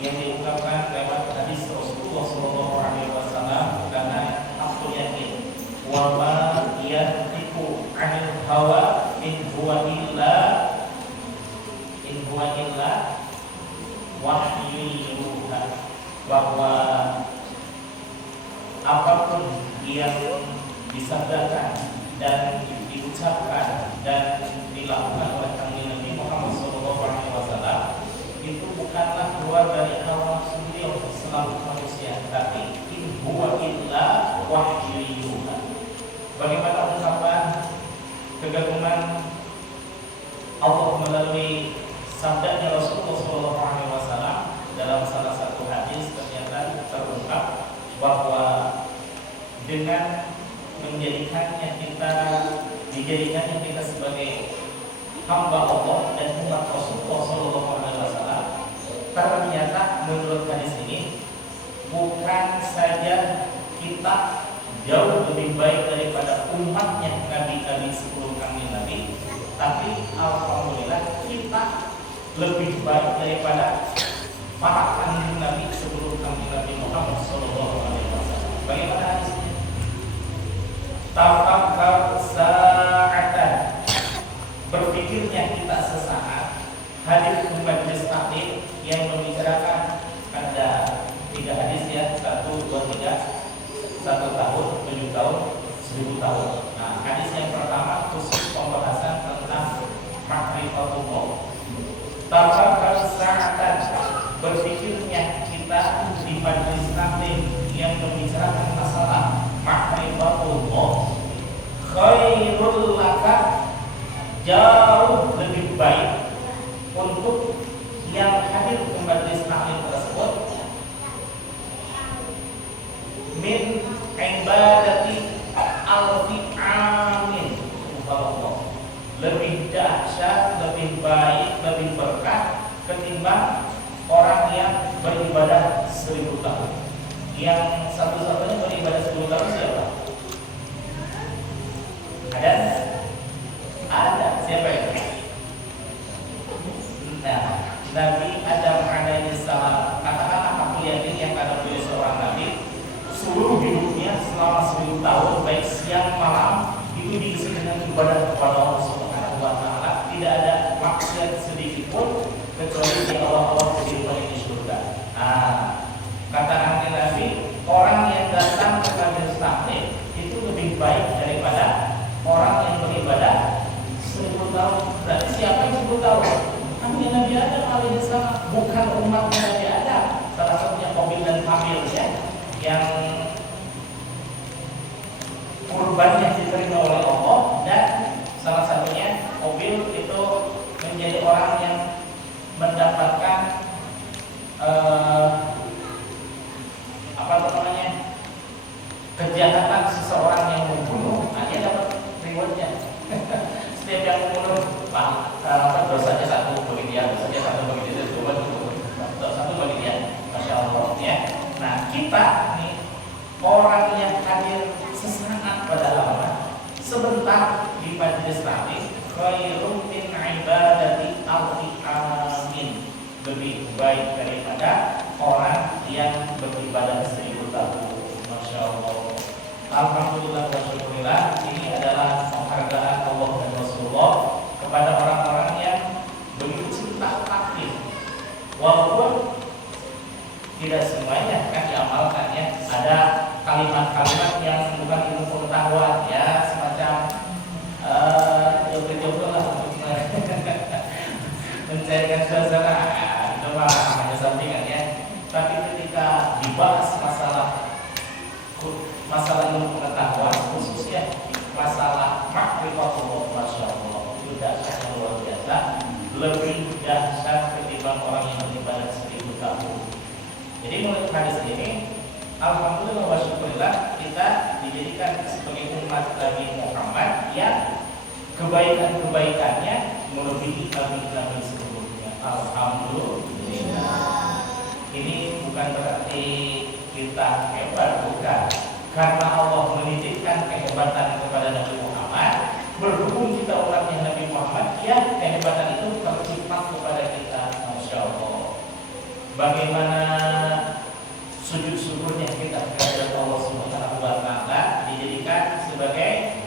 yang diungkapkan lewat hadis Rasulullah SAW, karena aku yakin wa ma yantiqu 'anil hawa in huwa illa wahyu yuha, bahwa apapun yang disabdakan dan diucapkan dan dilakukan oleh Nabi Muhammad SAW itu bukanlah keluar dari hawa nafsu beliau selalu manusia, tapi in huwa illa wahyu yuha. Bagaimana ungkapan kegagaman Allah melalui sabdanya Rasulullah SAW dalam salah satu hadis, ternyata terungkap bahwa dengan dijadikannya kita sebagai hamba Allah dan umat Rasulullah SAW, ternyata menurut hadis ini bukan saja kita jauh lebih baik daripada umatnya Nabi sebelum kami Nabi, tapi alhamdulillah kita lebih baik daripada para kanjeng Nabi sebelum kami Nabi Muhammad SAW. Bagaimana hadisnya? Tafakkar sa'atan, berpikirnya kita sesaat, hadir ke majelis taklim yang membicarakan ada 3 hadis ya, 1, 2, 3, 1 tahun, 7 tahun, 1000 tahun. Nah, hadis yang pertama khusus pembahasan tentang ma'rifatullah. Tafakkar sa'atan, berpikirnya kita di majelis taklim yang membicarakan masalah ma'rifatullah, khairul laka, jauh lebih baik untuk yang hadir ke majelis taklim tersebut, min ibadati alfi amin, lebih dahsyat, lebih baik, lebih berkah ketimbang orang yang beribadah 1000 tahun. Yang satu-satunya beribadah 1000 tahun siapa? Ada siapa itu? Nah, Nabi Adam alaihi salam. Katakanlah aku yakin yang akan menjadi seorang nabi, seluruh hidupnya selama 1000 tahun baik siang malam itu diisi dengan ibadah kepada Allah Subhanahu wa taala, tidak ada maksiat sedikit pun kecuali di Allah kehidupan di surga. Nah, kata Nabi, orang yang datang ke majelis taklim itu lebih baik daripada orang yang beribadah 1000 tahun. Berarti siapa yang 1000 tahun? Kami Nabi Adam alaihi salam, bukan umat Nabi Adam. Salah satunya Qabil dan Habil ya, yang kurbannya diterima oleh Allah, dan salah satunya Qabil itu menjadi orang yang mendapatkan kejahatan seseorang yang membunuh, dia dapat rewardnya. Setiap yang membunuh, dosanya 1 bagi dia, dosanya 1 bagi dia, satu bagi dia, masya Allah ya. Nah, kita nih orang yang hadir sesaat pada amal, sebentar di majelis taklim, khairum min ibadati alfi amin, lebih baik daripada orang yang beribadah 1000 tahun. Masya Allah. Alhamdulillah wa syukurillah, ini adalah penghargaan Allah dan Rasulullah kepada orang-orang yang begitu cinta taklim. Walaupun tidak semuanya kan diamalkan ya, ada kalimat-kalimat yang bukan ilmu pengetahuan ya, semacam jodoh-jodoh lah untuk mencairkan suasana, itu mah hanya sampingan ya. Tapi ketika dibahas masalah ilmu pengetahuan, khususnya masalah ma'rifatullah, masya Allah, itu dahsyat yang luar biasa, lebih dahsyat ketimbang orang yang beribadah 1000 tahun. Jadi menurut hadis ini, alhamdulillah wa syukurillah, kita dijadikan sebagai umat Nabi Muhammad yang kebaikan-kebaikannya melebihi nabi-nabi sebelumnya. Alhamdulillah. Ini bukan berarti kita hebat, bukan. Karena Allah menitipkan kehebatan kepada Nabi Muhammad, berhubung kita umatnya Nabi Muhammad, ya kehebatan itu tercipta kepada kita, masya Allah. bagaimana sujud syukurnya kita kepada Allah Subhanahu wa taala dijadikan sebagai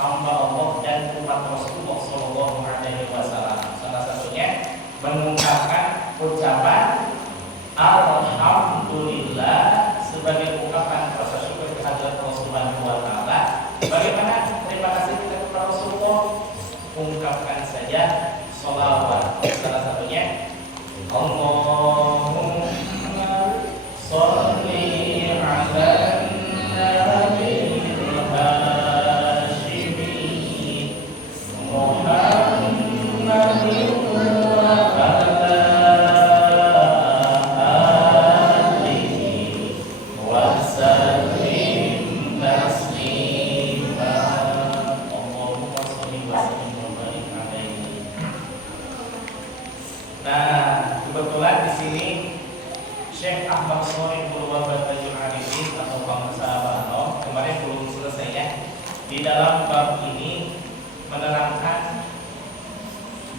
hamba Allah dan umat Rasulullah sallallahu alaihi wasallam. Salah satunya mengungkapkan ucapan alhamdulillah sebagai ungkapan rasa syukur kehadirat Allah Subhanahu wa taala. Bagaimana terima kasih kita kepada Rasulullah? Ungkapkan saja sholawat. Salah satunya Allahumma sholli ala nabiyil hashimi Muhammadin wa ala alihi wa sallim taslima. Allahumma sholli wa sallim wa barik alaihi. Nah, kebetulan di sini Syekh Ahmad Shalih Al-Wabatajul Arifin atau Bang Sahabat kemarin belum selesai ya. Di dalam bab ini menerangkan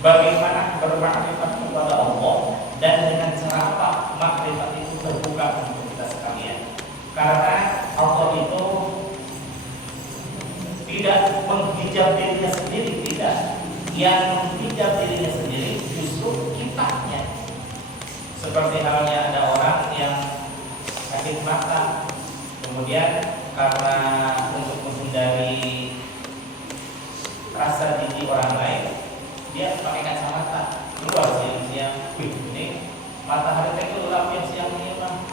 bagaimana bermakrifat kepada Allah dan dengan cara apa makrifat itu terbuka untuk kita sekalian. Karena Allah itu tidak menghijab dirinya sendiri, tidak. Yang menghijab dirinya sendiri justru kitanya. Seperti halnya ada orang yang sakit mata, kemudian karena untuk menghindari rasa jijik orang lain, dia pakai kacamata keluar siang-siang. Wih, ini matahari itu gelap yang siang ini bang.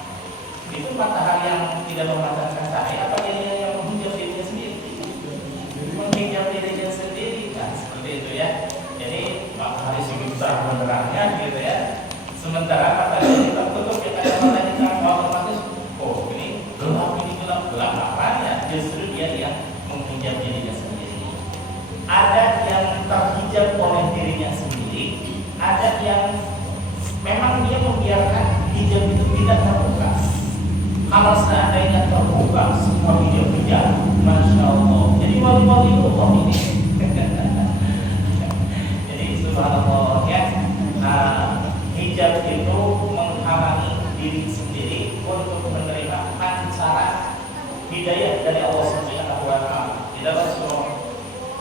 Itu matahari yang tidak memancarkan cahaya, apa dia yang menghijab dirinya sendiri? Menghijab dirinya sendiri, kan seperti itu ya. Jadi matahari segitu terang-terangnya gitu ya. Sementara matahari kita tutup ya kayak matanya terang otomatis. Oh ini gelap apanya? Justru dia yang menghijab dirinya sendiri. Ada yang terhijab oleh dirinya sendiri, ada yang memang dia membiarkan hijab itu tidak terbuka. Kalau seandainya terbuka, semua hijab-hijab, masya Allah. Jadi wali-wali Allah ini. Jadi subhanallah ya. Hijab itu menghalangi diri sendiri untuk menerima pancaran hidayah dari Allah Subhanahu wa taala. Di dalam surah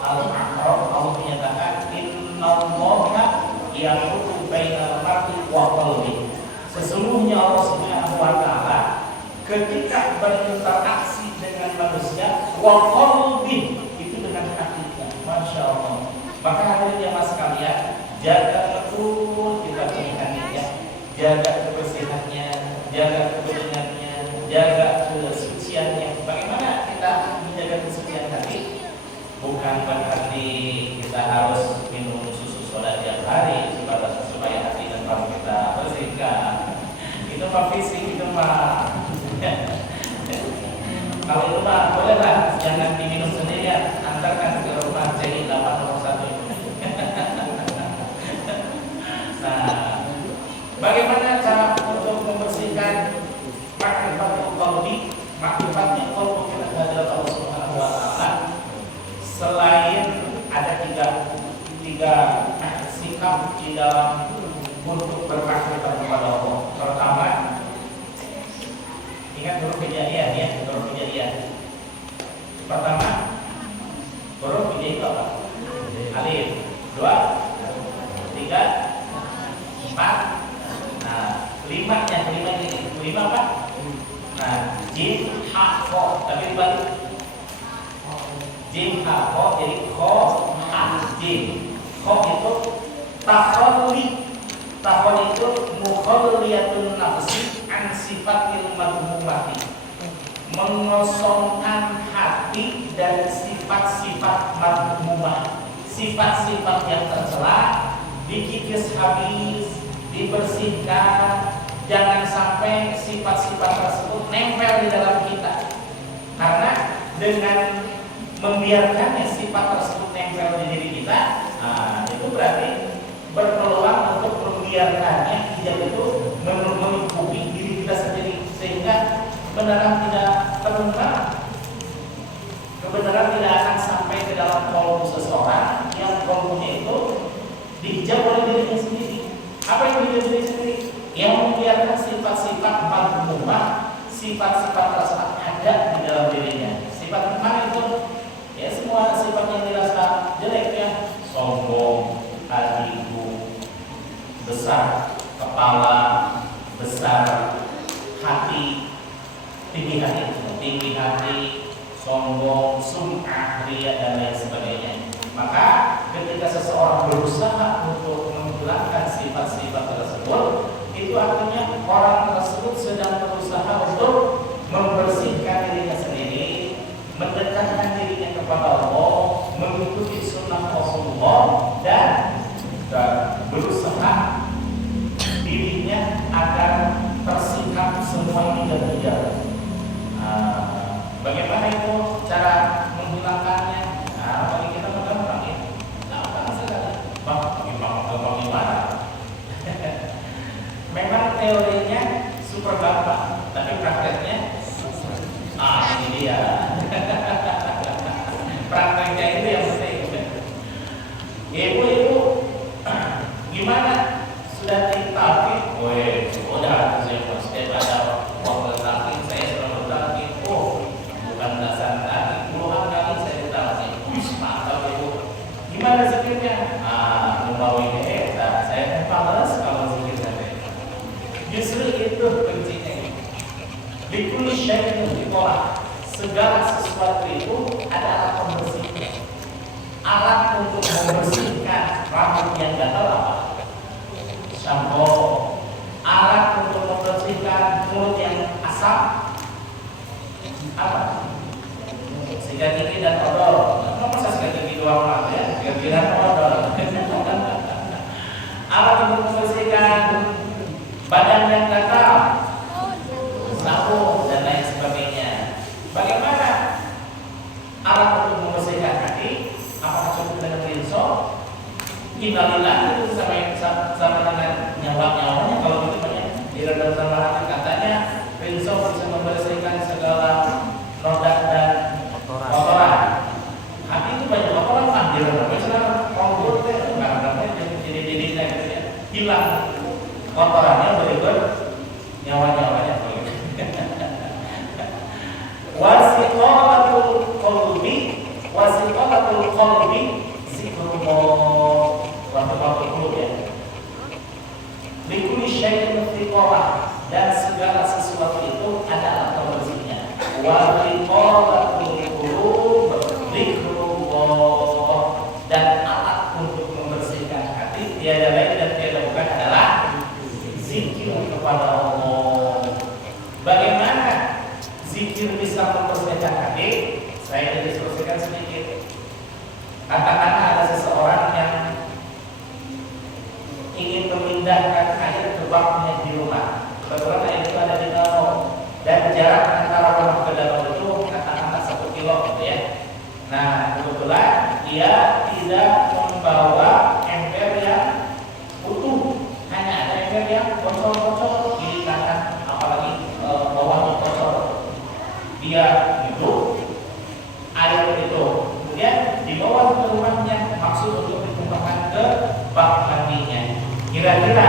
Al-A'raf Allah menyatakan innallaha yahulu bainal mar'i wa qalbi. Sesungguhnya Allah Subhanahu wa taala ketika berinteraksi dengan manusia wa qalbi itu dengan hatinya. Masya Allah. Maka hadirin jamaah sekalian, jaga betul kita punya hatinya, jaga kebersihannya, jaga kebenarannya, jaga kesuciannya. Bagaimana kita menjaga kesucian hati? Bukan berarti kita harus minum susu soda tiap hari supaya hati dan kalbu kita bersihkan. Itu mah fisik, itu mah. Kalau itu mah bolehlah, jangan diminum sendirian. Antarkan ke rumah CI 801. Nah, bagaimana cara untuk membersihkan makrifatnya qalbi, makrifatnya qalbu kita hadirat Allah Subhanahu wa taala? Selain ada tiga sikap di dalam untuk bermakrifat kepada Allah. Pertama, ingat huruf hijaiyah ya, huruf hijaiyah. Pertama, huruf hijaiyah itu apa? Alif. Dua, tiga, empat, nah, lima ini, lima apa? Nah, jim, ha, ko, tapi dibalik. Jim, ha, ko, jadi ko, ha, jim. Ko itu takholi. Takholi itu mukhaliyatun nafsi an sifatil madhumati. Mengosongkan hati dari sifat-sifat madhumah, sifat-sifat yang tercela, dikikis habis, dibersihkan. Jangan sampai sifat-sifat tersebut nempel di dalam kita. Karena dengan membiarkannya sifat tersebut nempel di diri kita, nah, itu berarti berpeluang untuk membiarkannya hijab itu menutupi diri kita sendiri, sehingga kebenaran tidak terungkap, kebenaran tidak akan sampai ke dalam kolbu seseorang yang kolbunya itu dihijab oleh dirinya sendiri. Apa yang dihijab diri sendiri? yang membiarkan sifat-sifat madhumah, sifat-sifat rasa ada di dalam dirinya. Sifat mana itu? Ya semua sifat yang dirasa jeleknya, sombong, hatiku, besar kepala, besar hati, tinggi hati, sombong, sum'ah, riya dan lain sebagainya. Maka ketika seseorang berusaha untuk menghilangkan sifat-sifat tersebut, itu artinya orang tersebut sedang berusaha untuk membersihkan dirinya sendiri, mendekatkan dirinya kepada Allah, mengikuti sunnah Rasulullah, dan berusaha dirinya agar tersikap semua tidak. Bagaimana itu cara menghilangkannya? Bagi kita gampang ya. Gampang sekali. Bagaimana? Memang teorinya super gampang, tapi prakteknya ini dia. Prakteknya itu yang penting. Ibu-ibu, gimana? Sudah ditalkin? Sudah. Saya pasti ada waktu talkin. Saya sudah bertalkin. Bukan dasar talkin. Puluhan kali saya ditalkin. Mantap ibu. Gimana zikirnya? Mau ini, saya males kalau zikir saya. Justru itu kuncinya. Bikul syai'in ditolak. Segala sesuatu itu ada alat pembersihnya. Alat untuk membersihkan rambut yang gatal apa? Sampo. Alat untuk membersihkan mulut yang asam apa? Sikat gigi dan odol. Kenapa saya sikat gigi doang ya? Sikat gigi dan odol. Alat untuk membersihkan badan yang gatal, sampo dan lain sebagainya. Bagaimana alat untuk membersihkan hati? Apakah cukup dengan rinso? Innalillah itu sama dengan nyawa-nyawanya. Kalau gitu banyak di dalam hati katanya rinso bisa membersihkan segala noda dan kotoran. Hati itu banyak kotoran mandir. Misalnya rambut jadi gitu ya, hilang kotorannya berikut nyawa-nyawanya. Wasiqalatul qalbi zikrullah wa tafakkur ya. Likulli syai'in thiqalah, dan segala sesuatu itu ada alat pembersihnya. Wa liqalatul qulub zikrullah, dan alat untuk membersihkan hati tiada lain dan tiada bukan adalah zikir kepada Allah. Bagaimana zikir bisa membersihkan hati? Saya diskusikan sedikit. Katakanlah ada seseorang yang ingin memindahkan air ke baknya di rumah. Kebetulan air itu ada di danau, dan jarak antara rumah ke danau itu katakanlah 1 kilo gitu ya. Nah kebetulan dia tidak membawa ember yang utuh, hanya ada ember yang bocor-bocor kiri kanan, apalagi bawahnya bocor. Dia hidup air itu, kemudian dibawa ke rumahnya, maksud untuk ditumpahkan ke bak mandinya. Kira-kira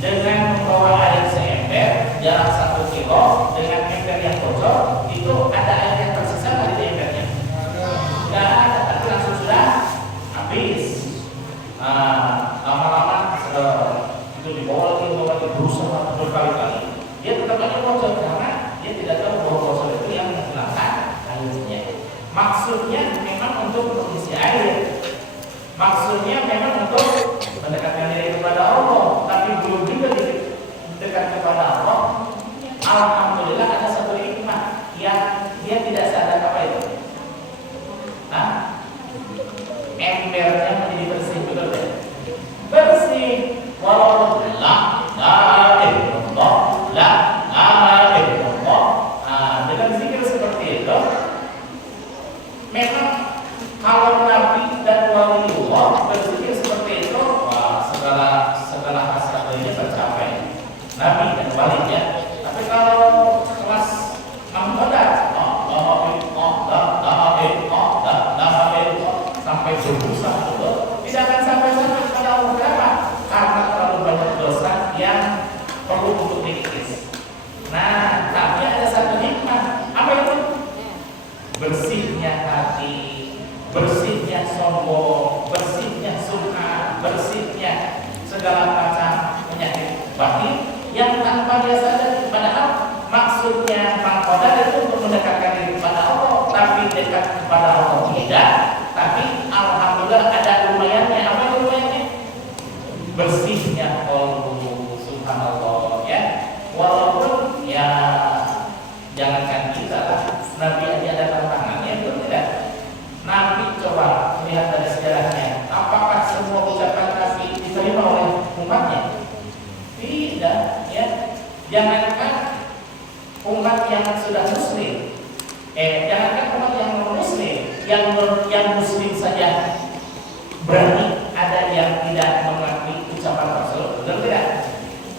dengan membawa air seember jarak 1 kilo dengan ember yang bocor, itu ada air yang tersisa dari embernya? Tidak ada, tapi langsung sudah habis. Lama-lama itu dibawa lagi berusaha berkali-kali. Dia tetap aja bocor karena dia tidak tahu bahwa bocor itu yang menghilangkan airnya. Maksudnya memang untuk mengisi air, maksudnya memang untuk mendekatkan diri kepada Allah, tapi belum juga dekat kepada Allah. Alhamdulillah ada satu hikmah yang dia tidak sadar apa itu. Embernya menjadi bersih, betul ya? Bersih, walaupun la dengan zikir seperti itu, memang kalau Nabi dan waliullah berzikir seperti itu, segala hasratnya tercapai. Nabi dan walinya. Tapi kalau kelas menggoda, sampai berusaha tidak akan sampai kepada Allah. Kenapa? Karena terlalu banyak dosa yang Wahyu yang tanpa dia sadari. Padahal maksudnya mengkodar itu untuk mendekatkan diri kepada Allah, tapi dekat kepada Allah tidak. Tapi alhamdulillah ada lumayannya. Apa lumayannya? Bersihnya qalbu, subhanallah ya. Walaupun ya jangankan kita lah, Nabi aja ada tantangannya, betul tidak? Nabi coba lihat dari sejarahnya, apakah semua ucapan Nabi diterima oleh umatnya? Tidak, ya. Jangankan umat yang sudah muslim, jangankan umat yang non muslim, yang muslim saja berani ada yang tidak mengakui ucapan Rasul, betul tidak?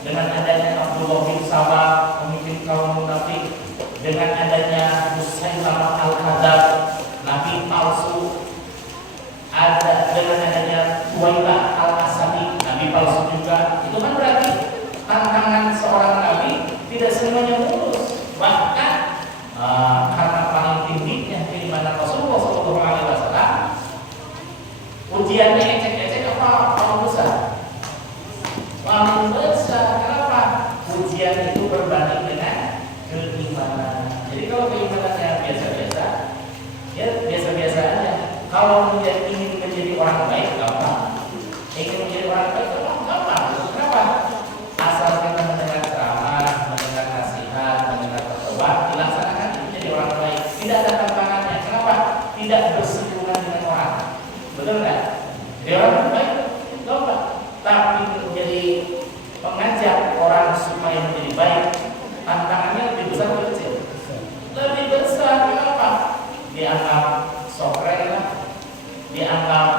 Dengan adanya Abdullah bin Sabah, pemimpin kaum munafik, dengan adanya Musailamah al-Kadzab, nabi palsu, ada dengan adanya Tuwailah al-Asadi, nabi palsu juga. Itu kan berarti tantangan seorang nabi tidak semuanya mulus. Bahkan karena paling tingginya keimanan Rasulullah SAW, ujiannya ecek-ecek apa paling besar? Paling besar. Kenapa? Ujian itu berbanding dengan keimanan. Jadi kalau keimanannya biasa-biasa, ya biasa-biasa aja. Kalau ingin menjadi orang baik, gampang. Ingin menjadi orang baik, gampang. Kenapa? Asal kita mendengar ceramah, mendengar nasihat, mendengar khotbah, dilaksanakan menjadi orang baik. Tidak ada tantangannya. Kenapa? Tidak bersinggungan dengan orang. Betul nggak? Jadi orang baik, gampang. Tapi menjadi mengajak orang supaya menjadi baik, tantangannya lebih besar atau kecil? Lebih besar. Kenapa? Dianggap sok keren lah, dianggap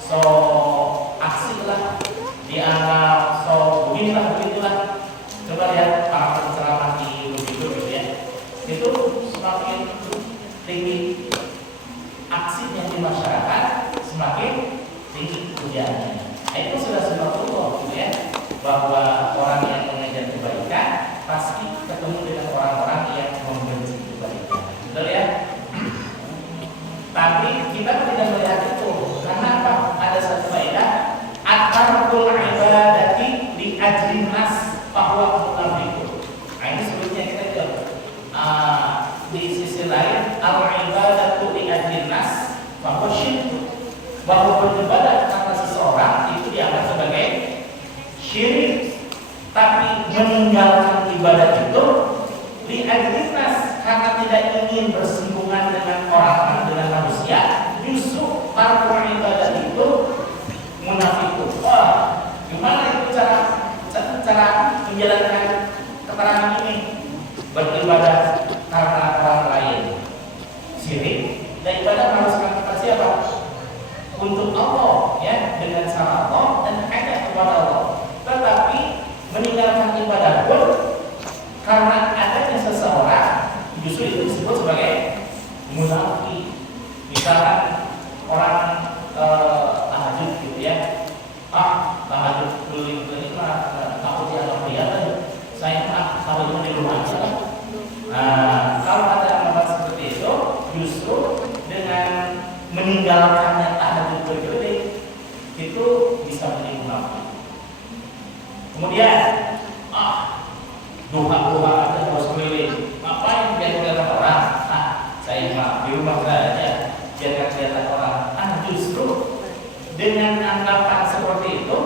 sok asik lah, dianggap sok begitulah. Coba lihat para penceramah di begitu gitu ya, itu semakin tinggi aksinya di masyarakat, semakin tinggi ujiannya. Itu sudah sunatullah gitu ya, bahwa orang yang mengajar kebaikan pasti ketemu dengan orang-orang yang membenci kebaikan. Betul ya? Tapi kita tidak melihat itu. Karena apa? Ada satu faedah, at-tarkul ibadati li ajrin nas bahwa munafiqun. Nah ini sebetulnya kita lihat di sisi lain, al-ibadatu li ajrin nas bahwa syirik, bahwa beribadah karena seseorang itu dianggap sebagai syirik. Tapi meninggalkan ibadah itu li ajrin nas, karena tidak ingin bersinggungan dengan orang, dengan manusia, justru tarkul ibadah itu munafikun. Wah, gimana itu cara menjalankan keterangan ini? Beribadah karena orang lain syirik, dan ibadah mengharuskan kepada siapa? Untuk Allah, ya, dengan cara Allah dan hanya kepada Allah. Tetapi meninggalkan ibadah pun karena adanya seseorang, justru itu disebut sebagai munafik. Misalkan orang tahajud gitu ya, tahajud keliling-keliling mah takut dianggap dia kan, saya tahajud di rumah aja lah. Nah, kalau ada amalan seperti itu, justru dengan meninggalkannya tahajud berkeliling itu bisa menjadi munafik. Kemudian duha aja terus keliling, ngapain biar kelihatan orang? Saya mah di rumah saja biar kelihatan orang. Justru dengan anggapan seperti itu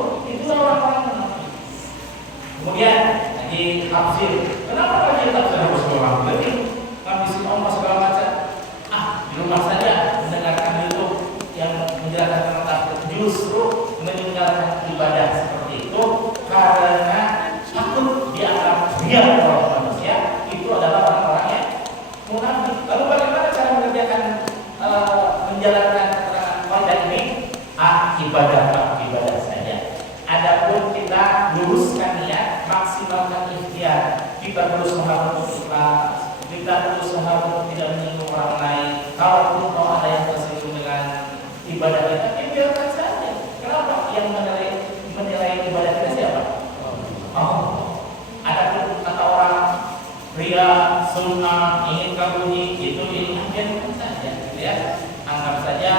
orang-orang munafik. Kemudian lagi tafsir, kenapa lagi tafsir harus keluar keliling, ngabisin ongkos segala macam? Di rumah saja mendengarkan YouTube yang menjelaskan tentang tafsir. Justru meninggalkan ibadah seperti itu karena takut dianggap riya oleh manusia, itu adalah orang-orang yang munafik. Lalu bagaimana cara mengerjakan menjalankan kaidah ini? Ibadah saja. Adapun kita luruskan niat, maksimalkan ikhtiar. Kita terus mengharapkan ikhlas, kita terus mengharapkan tidak menyinggung orang lain. Kalaupun ada yang tersinggung dengan ibadah kita, biarkan saja. Kenapa? Yang menilai ibadah kita siapa? Adapun kata orang ria, sunnah, ingin kabuni, itu biarkan saja, ya. Anggap saja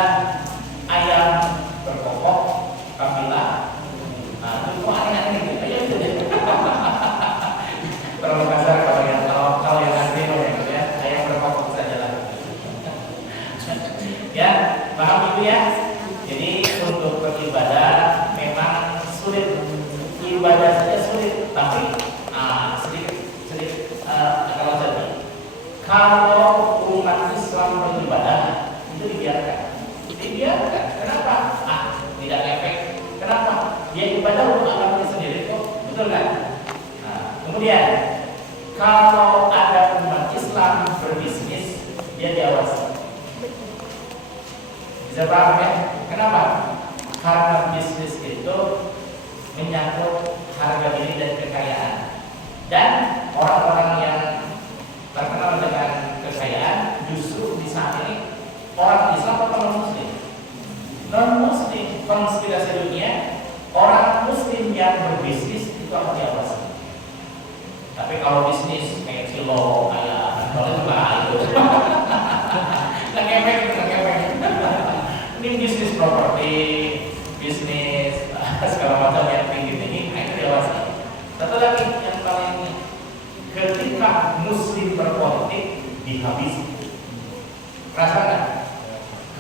ayam berkokok kafilah. Itu aneh-aneh gitu. Ya itu deh. ibadah saja sulit, tapi sedikit kalau jadi kalau umat Islam beribadah itu dibiarkan. Kenapa? Tidak efek. Kenapa? Dia ibadah untuk agamanya sendiri kok, betul kan? Kemudian kalau ada umat Islam berbisnis, dia diawasi. Bisa paham ya? Kenapa? Karena bisnis itu menyangkut harga diri dan kekayaan. Dan orang-orang yang terkenal dengan kekayaan justru di saat ini orang Islam atau non-Muslim? Non-Muslim. Konspirasi dunia, orang Muslim yang berbisnis itu akan diawasi. Tapi kalau bisnis kayak Cilo, kayak kalau itu nggak ngepek. Ini bisnis properti, bisnis segala macam yang tinggi-tinggi, itu diawasi. Satu lagi yang paling, ketika Muslim berpolitik dihabisi. Rasa nggak?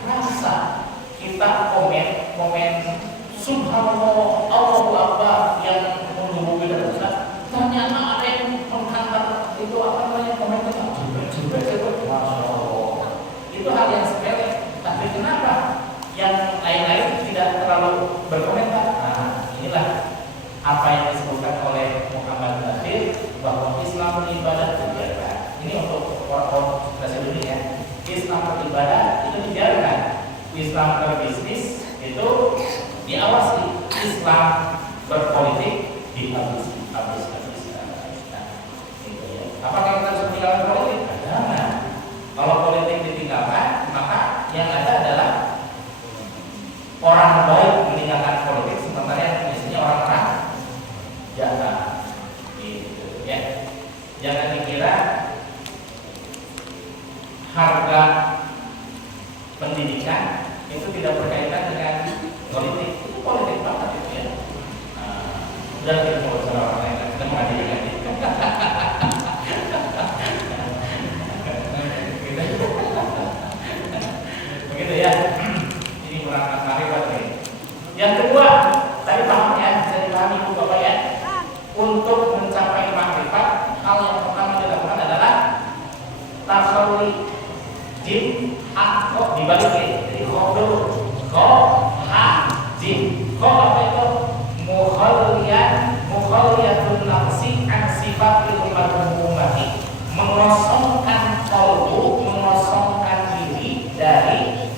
Rasa. Kita komen Subhanallah, Allahu Akbar yang menunggu dan besar. Ternyata ada yang menghantar itu apa namanya komen itu Masya Allah. Itu hal yang sepele. Tapi kenapa yang lain-lain tidak terlalu berkomentar? Inilah apa yang disebutkan oleh Muhammad Bashir bahwa Islam beribadah dibiarkan. Ini untuk orang bahasa dunia. Islam beribadah itu dibiarkan. Islam berbisnis itu diawasi. Islam berpolitik dihabisi. Apakah kita harus meninggalkan politik? Jangan. Kalau politik ditinggalkan, maka yang ada adalah orang baik meninggalkan politik, sementara yang biasanya orang-orang jahat. Gitu ya. Jangan dikira harga pendidikan itu tidak berkaitan dengan politik. Itu politik banget itu ya. Udah kita mau bicara orang lain, kita mengadili lagi. Begitu ya. Ini merangkak marifat nih. Yang kedua, tadi paham ya, bisa dipahami Ibu Bapak ya. Untuk mencapai marifat, hal yang pertama dilakukan adalah tasawuri jim kok dibalikin. Jadi jim apa itu? Mukhalliyatun nafsi an sifatil umati, mengosongkan qalbu, mengosongkan diri dari,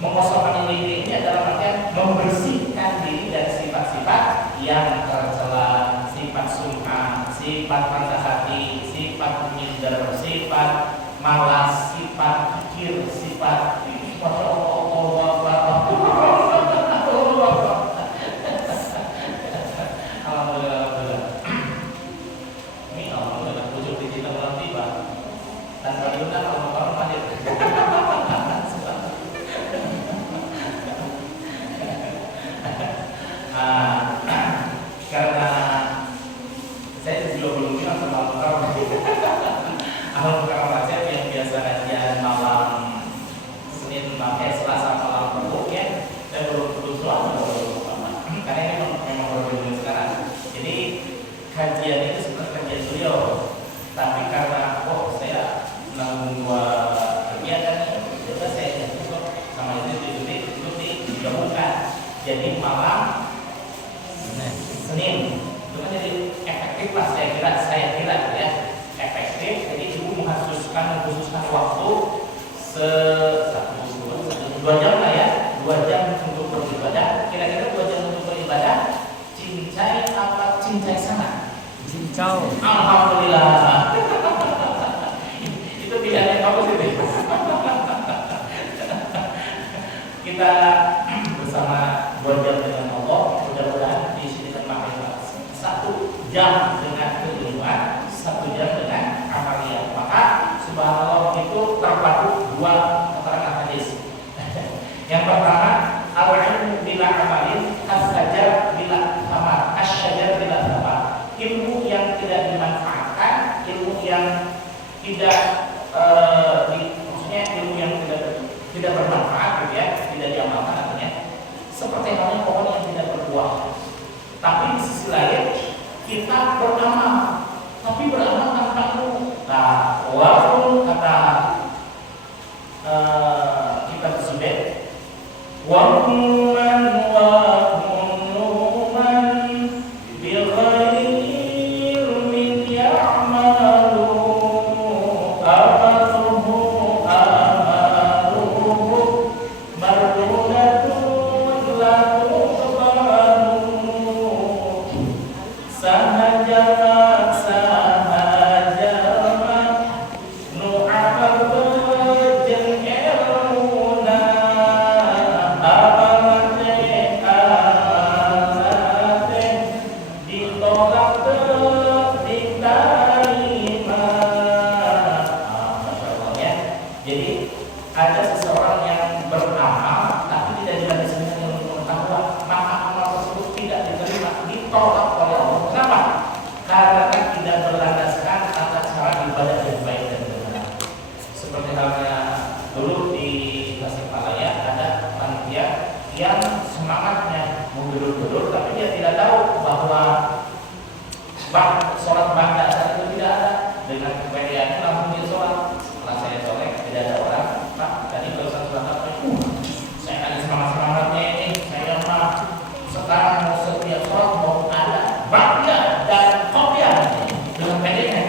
mengosongkan diri ini adalah artinya membersihkan diri dari sifat-sifat yang tercela, sifat sum'ah, sifat patah hati, sifat minder, sifat malas, sifat kikir, sifat Masya Allah. Ini alhamdulillah pucuk di kita bulan tiba dan bagaimana kalau aja. Karena saya juga belum bilang sama Al-Mukarram Rajab yang biasa kajian malam Senin, Selasa malam Rabu ya, saya belum karena ini memang baru sekarang. Jadi kajian itu sebenarnya kajian beliau, tapi karena saya menanggung dua kegiatan, jadi saya cukup sama itu digabungkan. Jadi malam Senin itu kan jadi efektif lah, saya kira ya efektif. Jadi ibu mengkhususkan waktu 2 jam lah ya, 2 jam untuk beribadah. Kira-kira 2 jam untuk beribadah, cincai apa cincai sana? Cincau. Alhamdulillah. Itu pilihan yang bagus itu. Kita bersama 2 jam dengan Allah, mudah-mudahan di sini termakan 1 jam dengan keilmuan, 1 jam dengan amalia. Maka subhanallah itu terpadu 2 keterangan hadis. Yang pertama, al-ilmu bila amalin, as-sajar bila thamar, as-syajar bila thamar. Ilmu yang tidak dimanfaatkan, ilmu yang tidak maksudnya ilmu yang tidak bermanfaat gitu ya, tidak diamalkan artinya seperti halnya pohon yang tidak berbuah. Tapi di sisi lain kita beramal, tapi beramal tanpa ilmu. Nah, walaupun kata kita tersebut, waman sholat ba'da saat itu tidak ada, dengan kepedeannya langsung dia sholat. Setelah saya sore tidak ada orang, Pak tadi baru sholat apa? Saya ada semangatnya ini, saya mah sekarang mau setiap sholat mau ada ba'da dan qobliyah dengan pedenya.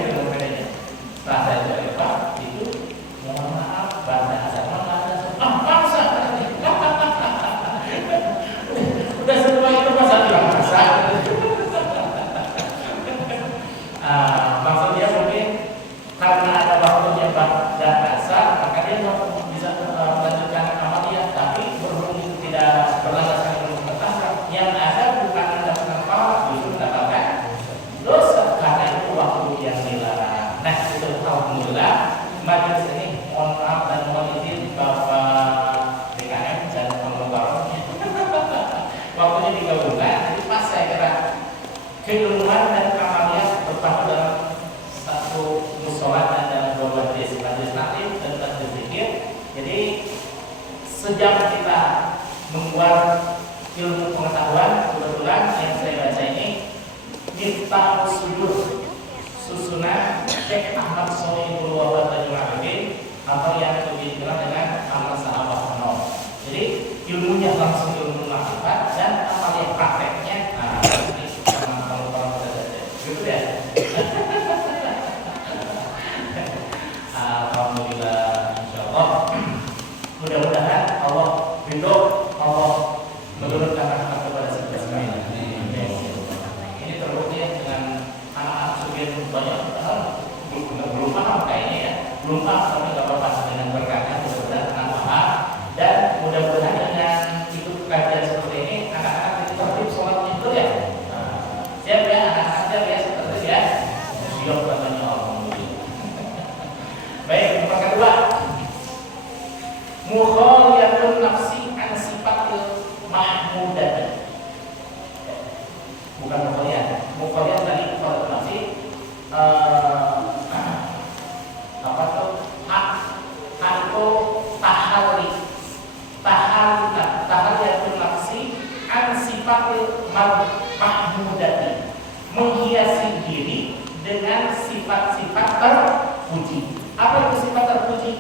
Setelah saya sore, Pak itu mohon maaf ba'da azan ada bangsa udah semua itu masa bilang masa. Maksudnya mungkin karena ada waktunya dan asar, maka dia bisa melanjutkan amaliyah, tapi berhubung itu tidak berlandaskan ilmu pengetahuan, yang ada bukan mendapatkan pahala, justru mendapatkan dosa karena itu waktu yang dilarang. Nah, itu alhamdulillah majelis ini mohon maaf dan mohon izin Bapak DKM dan pengelola waktunya 3 bulan, jadi pas saya kira keilmuan dan amaliyah bertambah dalam satu musola dan dalam 2 majelis taklim dan majelis zikir. Jadi sejak kita membuat ilmu pengetahuan, kebetulan yang saya baca ini Miftahus Sudur susunan Syekh Ahmad Sholihul Wahab Tajul atau yang lebih dikenal dengan Amal Sahabah Noh. Jadi ilmunya langsung ilmu makrifat dan amaliyah prakteknya. Gitu ya. Alhamdulillah, insyaallah. Mudah-mudahan Allah ridho, Allah menurunkan rahmat kepada kita sekalian. Ini terbukti dengan anak-anak sebagian banyak belum paham kayaknya ya. Belum paham tapi nggak apa-apa, dengan berkatnya mudah-mudahan anak paham dan mudah-mudahan dengan ikut kajian seperti ini anak-anak itu tertib sholatnya itu ya. Siap ya anak-anak, siap ya seperti ya. Siap katanya alhamdulillah. Baik, nomor kedua, mukhaliyatun nafsi an sifatil mahmudati. Bukan mukhaliyat tadi mukhaliyatun nafsi apa tuh? Hak itu tahaliyatun nafsi an sifatil mahmudati, menghiasi diri dengan sifat-sifat terpuji. Apa itu sifat terpuji?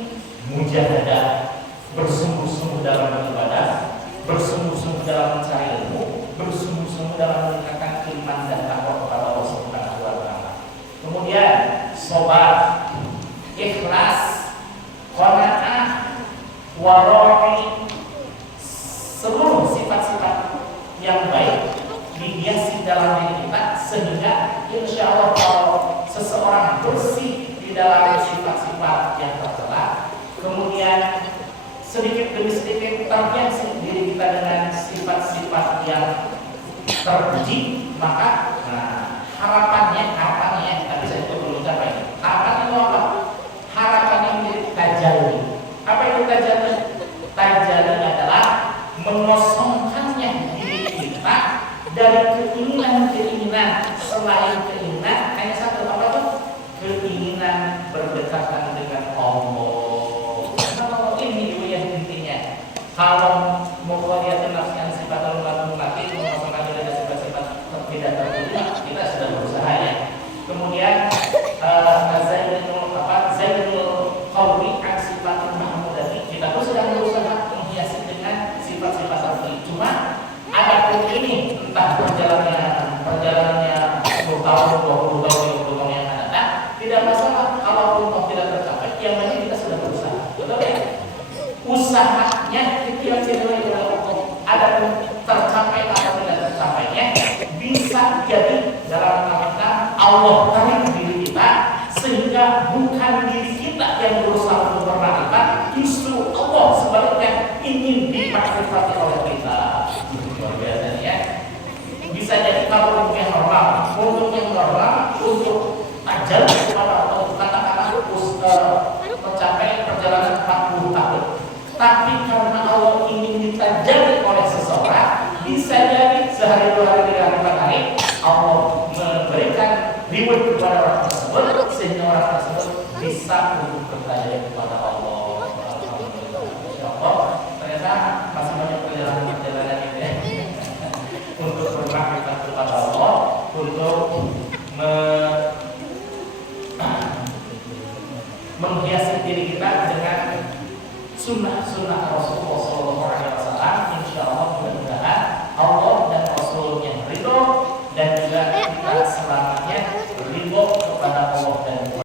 Mujahadah, bersungguh-sungguh dalam beribadah, bersungguh-sungguh dalam mencari ilmu, bersungguh-sungguh dalam meningkatkan iman dan takwa kepada Allah Subhanahu wa taala. Kemudian sabar, ikhlas, qanaah, wara'i, seluruh sifat-sifat yang baik dihiasi dalam diri kita sehingga insya Allah kalau seseorang bersih di dalam sifat-sifat yang tercela, kemudian sedikit demi sedikit terhiasi diri kita dengan sifat-sifat yang terpuji, maka harapannya tadi saya juga belum capai. Harapan itu apa? Harapannya menjadi tajalli. Apa itu tajalli? Tajalli adalah mengosongkannya diri kita dari keinginan-keinginan selain keinginan hanya satu, apa tuh? Keinginan berdekatan dengan Allah. Nah, ini dulu yang intinya. Kalau mukhaliyatun nafsi an sifatul mahmudati, mengosongkan diri dari sifat-sifat tidak terpuji, kita sudah berusaha Kemudian Zainul Qawli an sifatin mahmudati, kita pun sedang berusaha menghiasi dengan sifat-sifat tertentu. Cuma ada pun ini, entah perjalanannya 10 tahun, 20 tahun, 50 tahun yang akan datang, tidak masalah kalaupun toh tidak tercapai, yang penting kita sudah berusaha. Betul ya? Usahanya itu yang dirilai oleh Allah. Ada pun tercapai atau tidak tercapainya, bisa jadi dalam kata Allah tarik diri kita, sehingga bukan diri kita yang berusaha untuk bermakrifat, justru Allah sebaliknya ingin dimakrifati oleh kita. Luar biasa ya. Bisa jadi kalau untuk yang normal, untuk ajal atau katakanlah mencapai perjalanan 40 tahun. Tapi karena Allah ingin ditajami oleh seseorang, bisa jadi sehari, 2 hari, 3 hari, 4 hari Allah memberikan reward kepada orang tersebut, sehingga orang tersebut bisa untuk bertanya kepada Allah. Alhamdulillah, ternyata masih banyak perjalanan ini ya. Untuk bermakrifat kepada Allah, untuk menghiasi diri kita dengan sunnah Rasulullah SAW. Insya Allah mudah-mudahan Allah dan Rasulnya ridho, dan juga kita selamanya